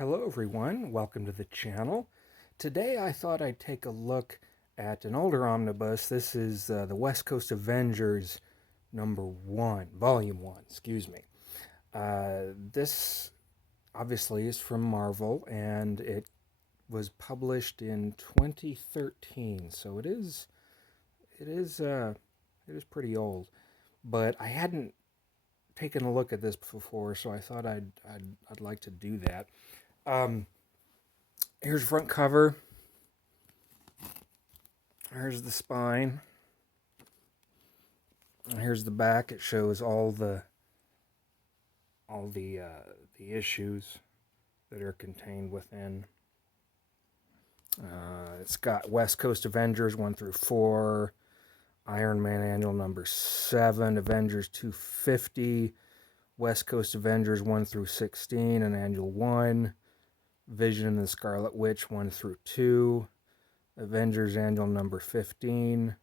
Hello everyone, welcome to the channel. Today I thought I'd take a look at an older omnibus. This is the West Coast Avengers Volume 1, excuse me. This obviously is from Marvel and it was published in 2013, so it is pretty old. But I hadn't taken a look at this before, so I thought I'd like to do that. Here's the front cover. Here's the spine. And here's the back. It shows all the issues that are contained within. It's got West Coast Avengers 1 through 4, Iron Man Annual number 7, Avengers 250, West Coast Avengers 1 through 16 and Annual 1, Vision and the Scarlet Witch 1 through 2, Avengers Annual number 15,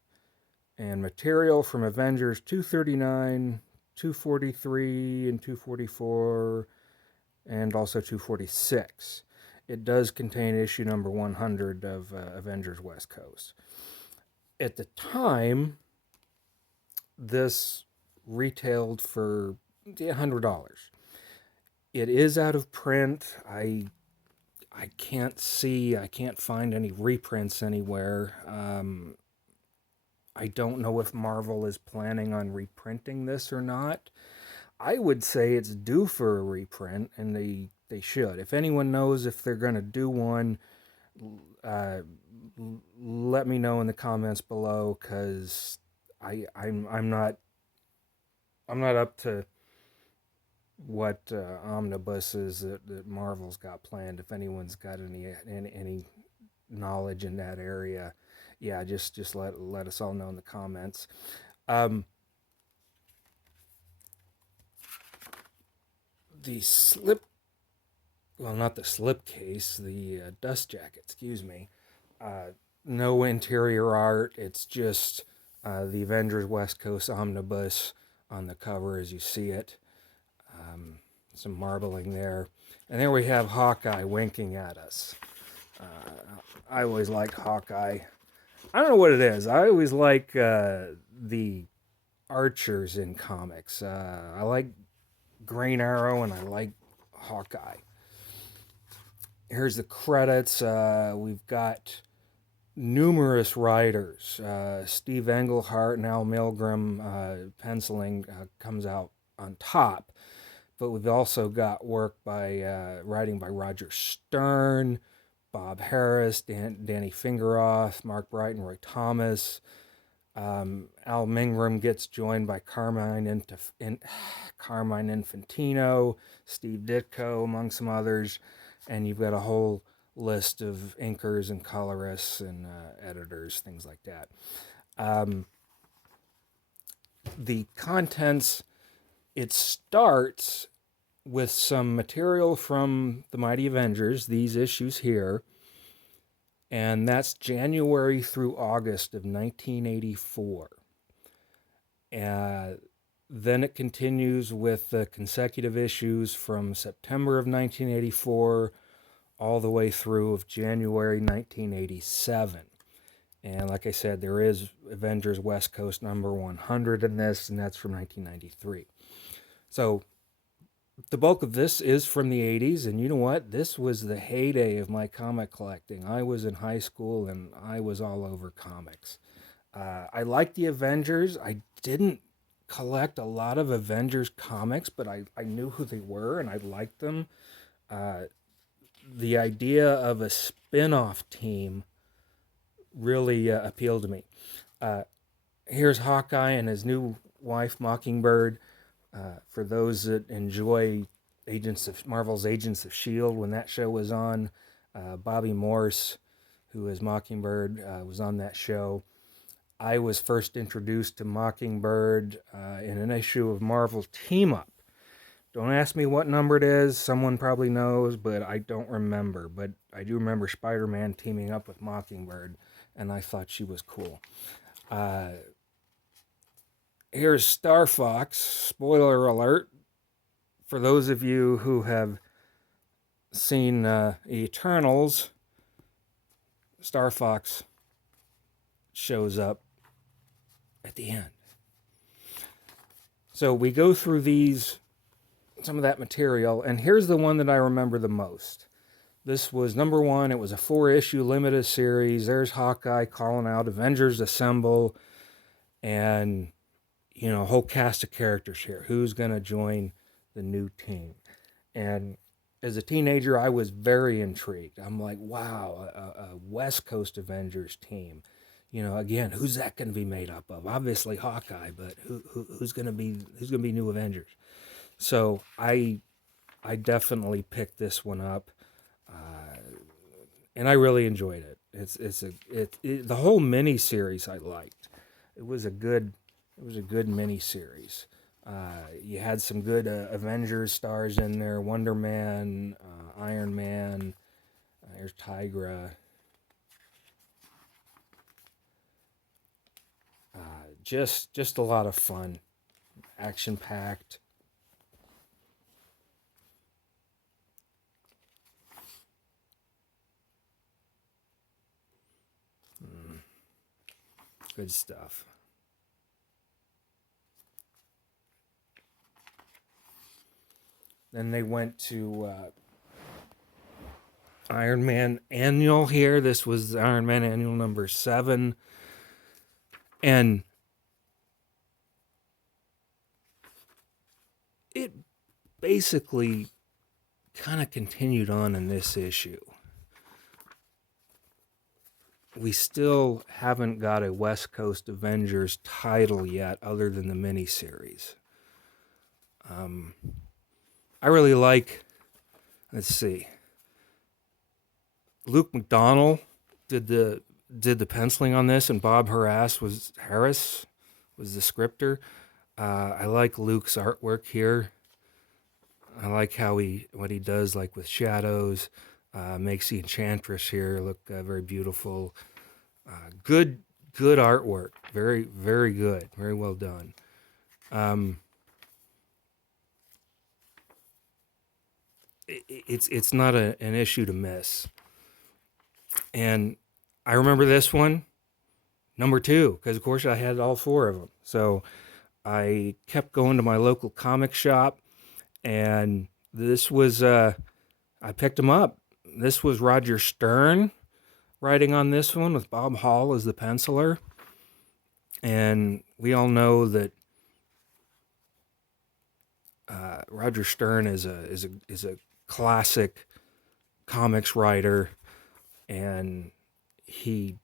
and material from Avengers 239, 243, and 244, and also 246. It does contain issue number 100 of Avengers West Coast. At the time, this retailed for $100. It is out of print. I can't find any reprints anywhere. I don't know if Marvel is planning on reprinting this or not. I would say it's due for a reprint, and they should. If anyone knows if they're going to do one, let me know in the comments below, because I'm not up to what omnibuses that Marvel's got planned. If anyone's got any knowledge in that area, yeah, just let us all know in the comments. The not the slipcase, the dust jacket, excuse me. No interior art. It's just the Avengers West Coast Omnibus on the cover as you see it. Some marbling there. And there we have Hawkeye winking at us. I always like Hawkeye. I don't know what it is. I always like the archers in comics. I like Green Arrow and I like Hawkeye. Here's the credits. We've got numerous writers. Steve Englehart and Al Milgrom penciling comes out on top. But we've also got work by writing by Roger Stern, Bob Harris, Danny Fingeroth, Mark Bright, and Roy Thomas. Al Milgrom gets joined by Carmine Infantino, Steve Ditko, among some others. And you've got a whole list of inkers and colorists and editors, things like that. The contents, it starts with some material from the Mighty Avengers, these issues here, and that's January through August of 1984. Then it continues with the consecutive issues from September of 1984 all the way through of January 1987. And like I said, there is Avengers West Coast number 100 in this, and that's from 1993. So the bulk of this is from the 80s, and you know what? This was the heyday of my comic collecting. I was in high school, and I was all over comics. I liked the Avengers. I didn't collect a lot of Avengers comics, but I knew who they were, and I liked them. The idea of a spin-off team really appealed to me. Here's Hawkeye and his new wife, Mockingbird. For those that enjoy Marvel's Agents of S.H.I.E.L.D., when that show was on, Bobby Morse, who is Mockingbird, was on that show. I was first introduced to Mockingbird in an issue of Marvel Team Up. Don't ask me what number it is. Someone probably knows, but I don't remember. But I do remember Spider-Man teaming up with Mockingbird, and I thought she was cool. Here's Star Fox. Spoiler alert. For those of you who have seen Eternals, Star Fox shows up at the end. So we go through some of that material, and here's the one that I remember the most. This was number 1. It was a 4-issue limited series. There's Hawkeye calling out, Avengers Assemble, and, a whole cast of characters here. Who's going to join the new team? And as a teenager, I was very intrigued. I'm like, wow, a West Coast Avengers team. Again, who's that going to be made up of? Obviously Hawkeye, but who's going to be new Avengers? So I definitely picked this one up. And I really enjoyed it. The whole mini series I liked. It was a good mini series. You had some good Avengers stars in there: Wonder Man, Iron Man. There's Tigra. Just a lot of fun, action packed. Good stuff. Then they went to Iron Man Annual here. This was Iron Man Annual number 7. And it basically kind of continued on in this issue. We still haven't got a West Coast Avengers title yet other than the miniseries. I really like, let's see, Luke McDonnell did the penciling on this, and Bob Harris was the scripter. I like Luke's artwork here. I like what he does, like with shadows. Makes the Enchantress here look very beautiful. Good artwork. Very, very good. Very well done. It's not an issue to miss. And I remember this one, number 2, because of course I had all 4 of them. So I kept going to my local comic shop, and this was I picked them up. This was Roger Stern writing on this one with Bob Hall as the penciler. And we all know that Roger Stern is a classic comics writer, and he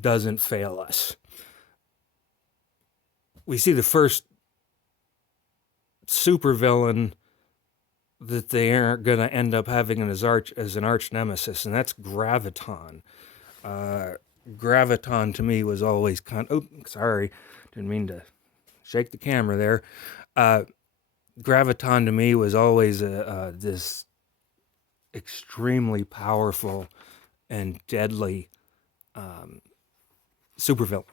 doesn't fail us. We see the first supervillain that they aren't going to end up having as an arch nemesis, and that's Graviton. Graviton to me was always didn't mean to shake the camera there. Graviton to me was always this extremely powerful and deadly supervillain.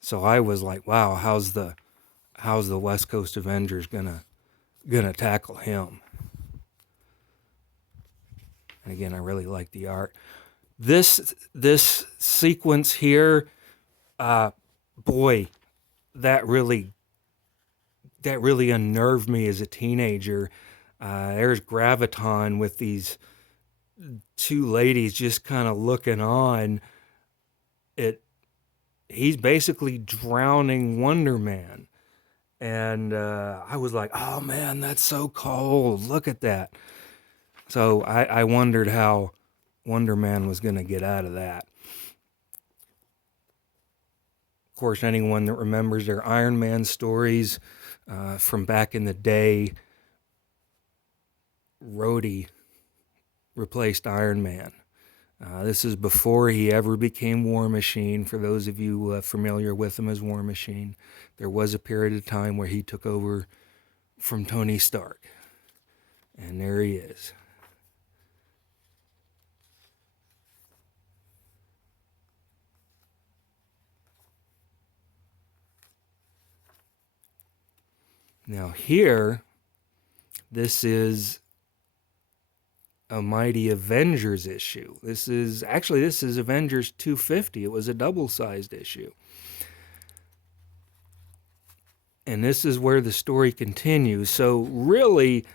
So I was like, wow, how's the West Coast Avengers gonna tackle him? And again, I really like the art. This sequence here, boy, that really unnerved me as a teenager. There's Graviton with these 2 ladies just kind of looking on. He's basically drowning Wonder Man. And I was like, oh man, that's so cold. Look at that. So I wondered how Wonder Man was going to get out of that. Of course, anyone that remembers their Iron Man stories from back in the day, Rhodey replaced Iron Man. This is before he ever became War Machine. For those of you familiar with him as War Machine, there was a period of time where he took over from Tony Stark. And there he is. Now here, this is a Mighty Avengers issue. This is Avengers 250. It was a double-sized issue. And this is where the story continues. So really,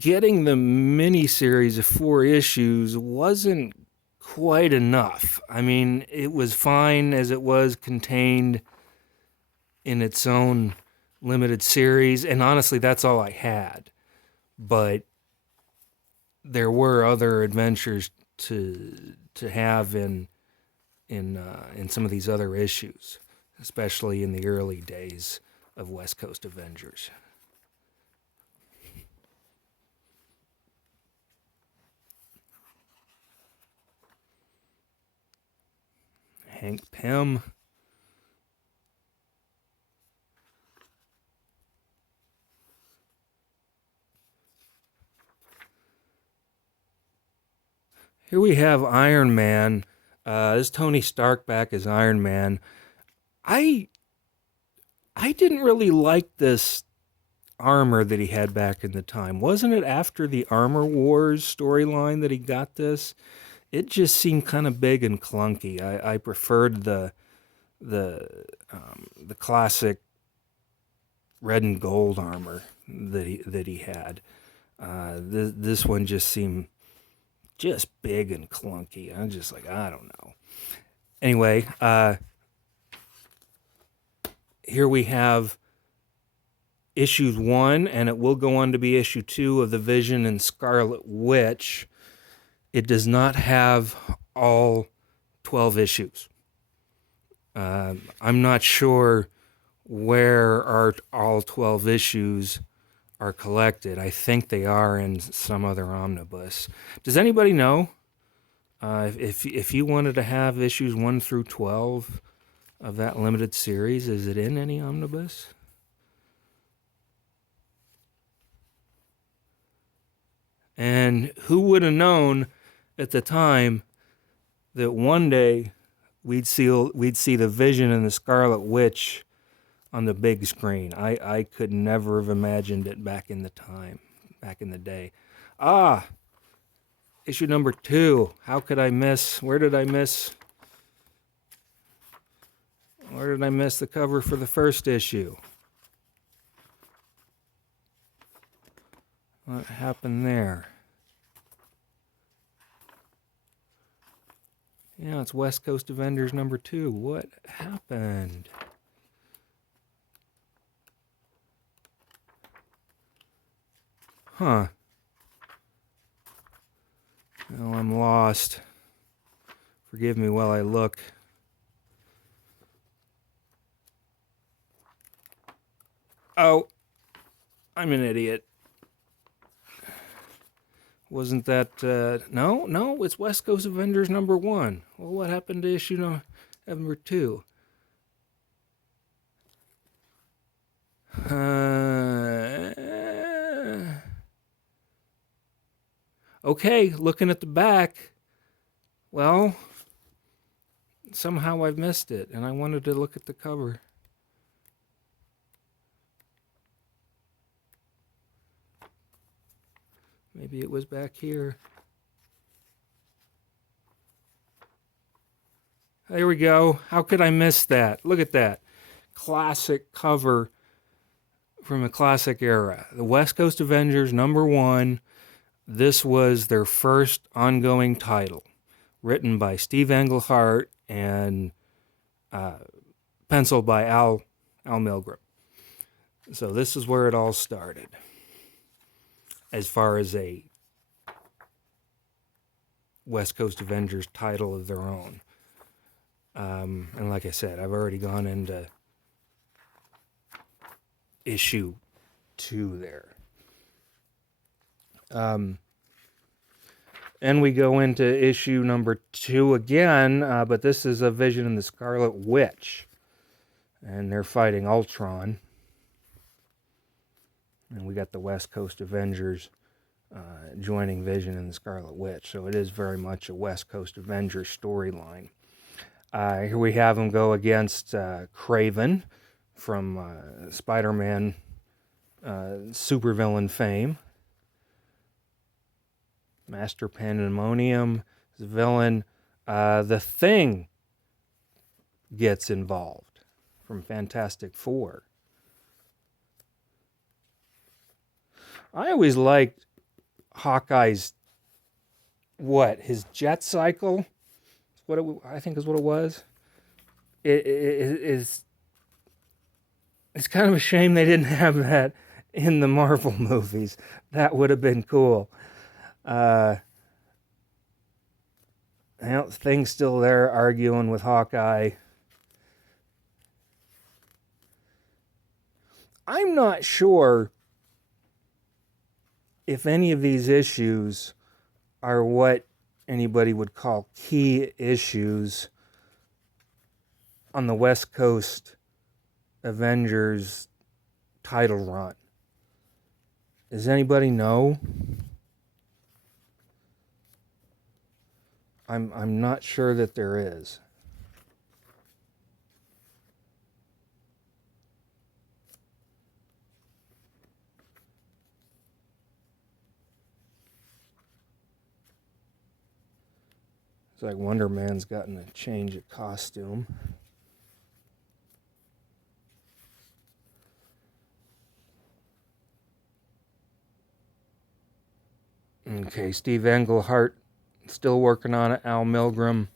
getting the miniseries of 4 issues wasn't quite enough. I mean, it was fine as it was contained in its own limited series, and honestly, that's all I had. But there were other adventures to have in some of these other issues, especially in the early days of West Coast Avengers. Hank Pym. Here we have Iron Man. This is Tony Stark back as Iron Man. I didn't really like this armor that he had back in the time. Wasn't it after the Armor Wars storyline that he got this? It just seemed kind of big and clunky. I preferred the classic red and gold armor that he had. This one just seemed just big and clunky. I'm just like, I don't know. Anyway, here we have issues 1, and it will go on to be issue 2 of the Vision and Scarlet Witch. It does not have all 12 issues. I'm not sure where all 12 issues are collected. I think they are in some other omnibus. Does anybody know if you wanted to have issues 1 through 12 of that limited series, is it in any omnibus? And who would have known at the time that one day we'd see the Vision and the Scarlet Witch on the big screen? I could never have imagined it back in the day. Issue number 2. How could I miss? Where did I miss the cover for the first issue? What happened there? Yeah, it's West Coast Avengers number 2. What happened? Huh. Well, I'm lost. Forgive me while I look. Oh, I'm an idiot. Wasn't that, no, it's West Coast Avengers number 1. Well, what happened to issue number 2? Okay, looking at the back, well, somehow I've missed it, and I wanted to look at the cover. Maybe it was back here. There we go. How could I miss that? Look at that. Classic cover from a classic era. The West Coast Avengers number 1. This was their first ongoing title, written by Steve Englehart and penciled by Al Milgrom. So this is where it all started, as far as a West Coast Avengers title of their own. And like I said, I've already gone into issue 2 there. And we go into issue number 2 again, but this is a Vision and the Scarlet Witch. And they're fighting Ultron. And we got the West Coast Avengers joining Vision and the Scarlet Witch. So it is very much a West Coast Avengers storyline. Here we have them go against Kraven from Spider-Man supervillain fame. Master Pandemonium is a villain. The Thing gets involved from Fantastic Four. I always liked Hawkeye's his jet cycle. I think is what it was. It's kind of a shame they didn't have that in the Marvel movies. That would have been cool. Thing's still there arguing with Hawkeye. I'm not sure if any of these issues are what anybody would call key issues on the West Coast Avengers title run. Does anybody know? I'm not sure that there is. It's like Wonder Man's gotten a change of costume. Okay, Steve Englehart still working on it. Al Milgrom.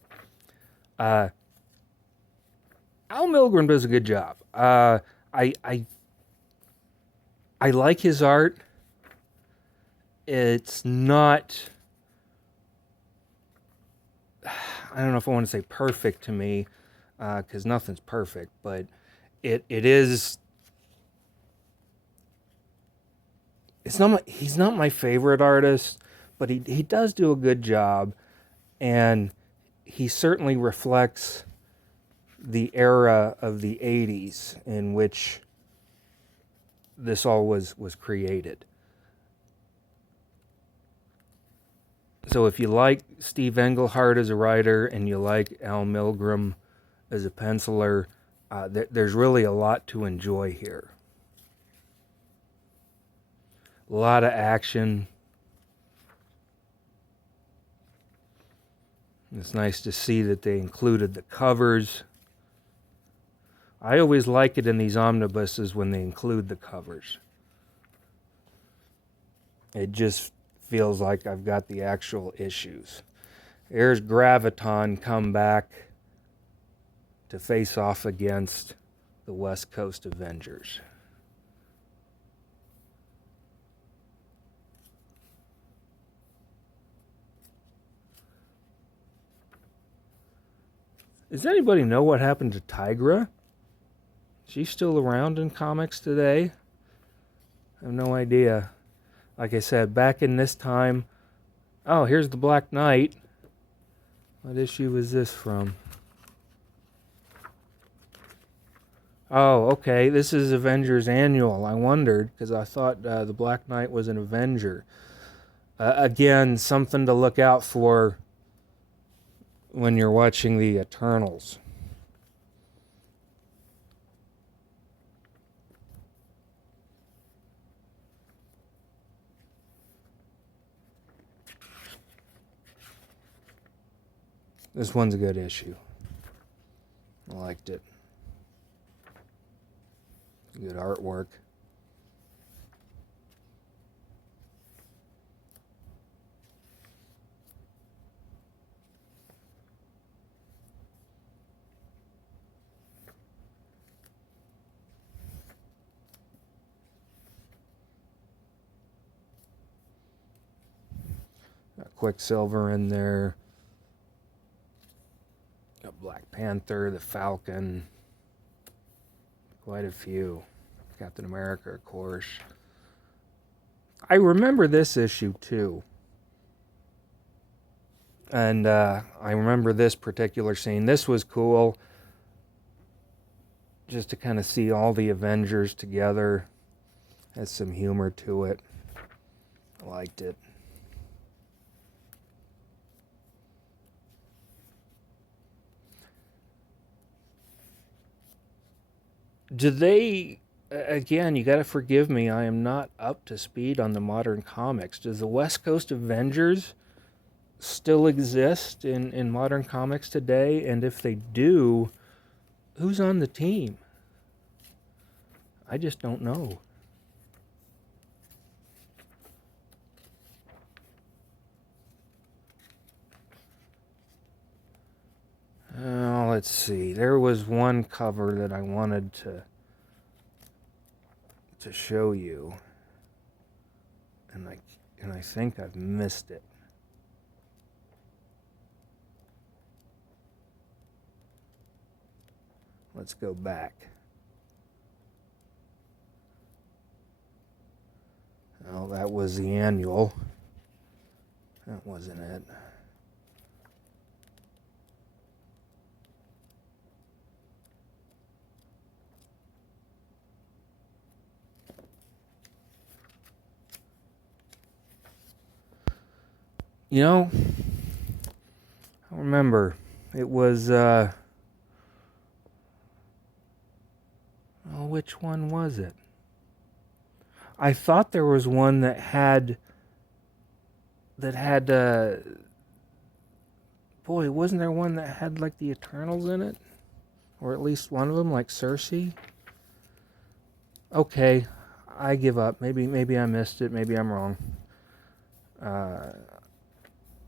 Al Milgrom does a good job. I like his art. It's not, I don't know if I want to say perfect to me, because nothing's perfect, but it is. He's not my favorite artist, but he does do a good job, and he certainly reflects the era of the 80s in which this all was created. So if you like Steve Englehart as a writer and you like Al Milgrom as a penciler, there's really a lot to enjoy here. A lot of action. It's nice to see that they included the covers. I always like it in these omnibuses when they include the covers. It just feels like I've got the actual issues. Here's Graviton come back to face off against the West Coast Avengers. Does anybody know what happened to Tigra? She's still around in comics today? I have no idea. Like I said, back in this time... Oh, here's the Black Knight. What issue is this from? Oh, okay. This is Avengers Annual. I wondered, because I thought the Black Knight was an Avenger. Again, something to look out for when you're watching the Eternals. This one's a good issue. I liked it. Good artwork. Got Quicksilver in there. Got Black Panther, the Falcon. Quite a few. Captain America, of course. I remember this issue too. And I remember this particular scene. This was cool. Just to kind of see all the Avengers together. Has some humor to it. I liked it. Do they again, you got to forgive me. I am not up to speed on the modern comics. Does the West Coast Avengers still exist in modern comics today? And if they do, who's on the team? I just don't know. Let's see. There was one cover that I wanted to show you, and I think I've missed it. Let's go back. Oh, that was the annual. That wasn't it. You know, I remember it was, oh, which one was it? I thought there was one that had, boy, wasn't there one that had like the Eternals in it? Or at least one of them, like Cersei? Okay, I give up. Maybe I missed it. Maybe I'm wrong.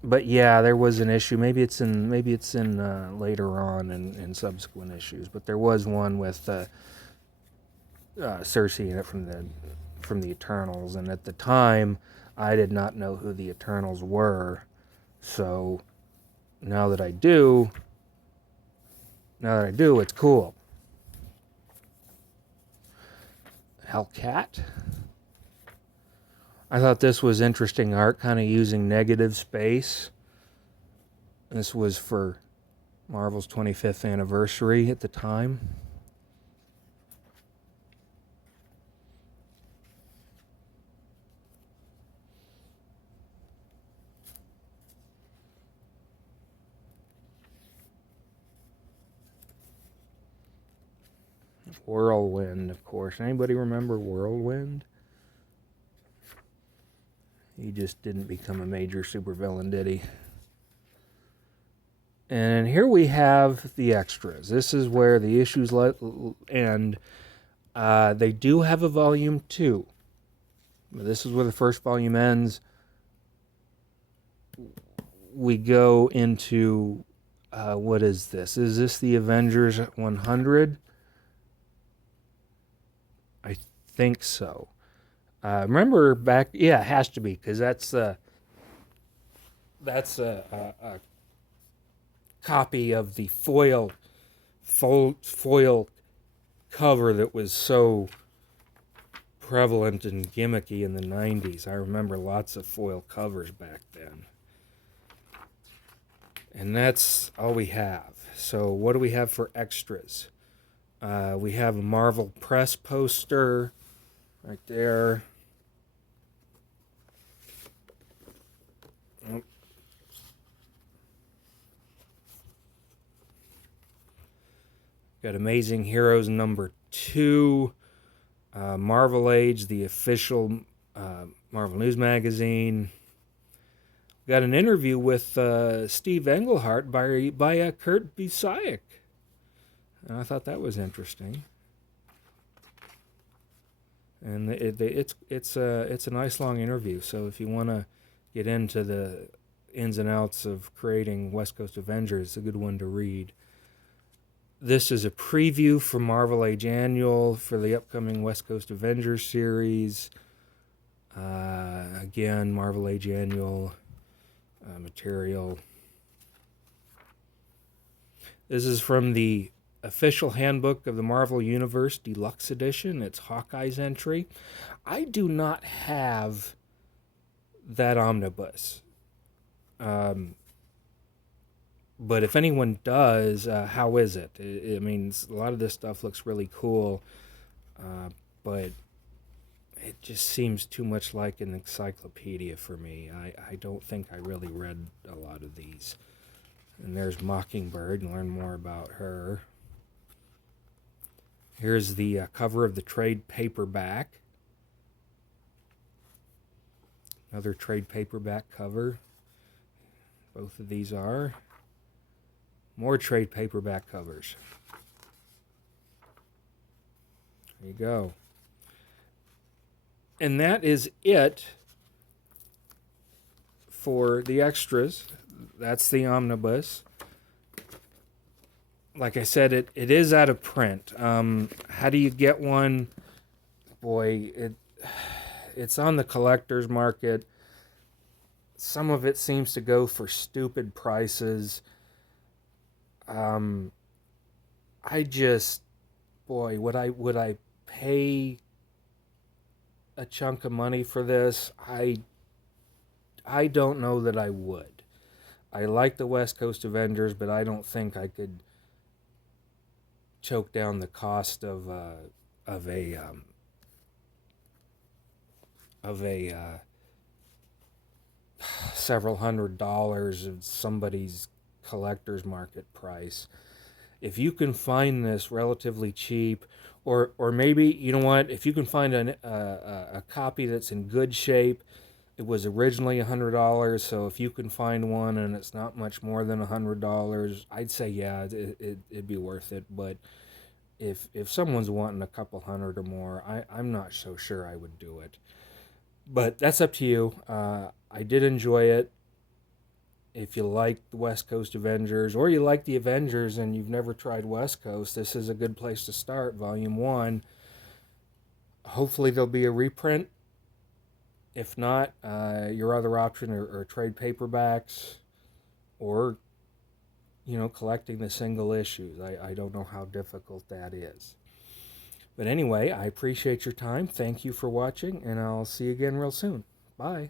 But yeah, there was an issue. Maybe it's in later on in subsequent issues. But there was one with Cersei in it from the Eternals, and at the time, I did not know who the Eternals were. So now that I do, it's cool. Hellcat. I thought this was interesting art, kind of using negative space. This was for Marvel's 25th anniversary at the time. Whirlwind, of course. Anybody remember Whirlwind? He just didn't become a major supervillain, did he? And here we have the extras. This is where the issues end. They do have a volume 2. This is where the first volume ends. We go into, what is this? Is this the Avengers 100? I think so. Remember back, yeah, it has to be, because that's a copy of the foil cover that was so prevalent and gimmicky in the 90s. I remember lots of foil covers back then. And that's all we have. So what do we have for extras? We have a Marvel press poster right there. Got Amazing Heroes number 2, Marvel Age, the official Marvel News magazine. Got an interview with Steve Englehart by Kurt Busiek. And I thought that was interesting. And it's a nice long interview. So if you want to get into the ins and outs of creating West Coast Avengers, it's a good one to read. This is a preview for Marvel Age Annual for the upcoming West Coast Avengers series. Again, Marvel Age Annual material. This is from the official handbook of the Marvel Universe Deluxe Edition. It's Hawkeye's entry. I do not have that omnibus. But if anyone does, how is it? I mean, a lot of this stuff looks really cool, but it just seems too much like an encyclopedia for me. I don't think I really read a lot of these. And there's Mockingbird, and learn more about her. Here's the cover of the trade paperback. Another trade paperback cover. Both of these are. More trade paperback covers. There you go. And that is it for the extras. That's the omnibus. Like I said, it is out of print. How do you get one? Boy, it's on the collector's market. Some of it seems to go for stupid prices. I just, boy, would I pay a chunk of money for this? I don't know that I would. I like the West Coast Avengers, but I don't think I could choke down the cost of a several $100s of somebody's collector's market price. If you can find this relatively cheap, or maybe, you know what, if you can find a copy that's in good shape. It was originally $100, so if you can find one and it's not much more than $100, I'd say yeah, it'd be worth it. But if someone's wanting a couple hundred or more, I'm not so sure I would do it. But that's up to you. I did enjoy it. If you like the West Coast Avengers, or you like the Avengers and you've never tried West Coast, this is a good place to start. Volume 1. Hopefully there'll be a reprint. If not, your other option are trade paperbacks, or, collecting the single issues. I don't know how difficult that is. But anyway, I appreciate your time. Thank you for watching, and I'll see you again real soon. Bye.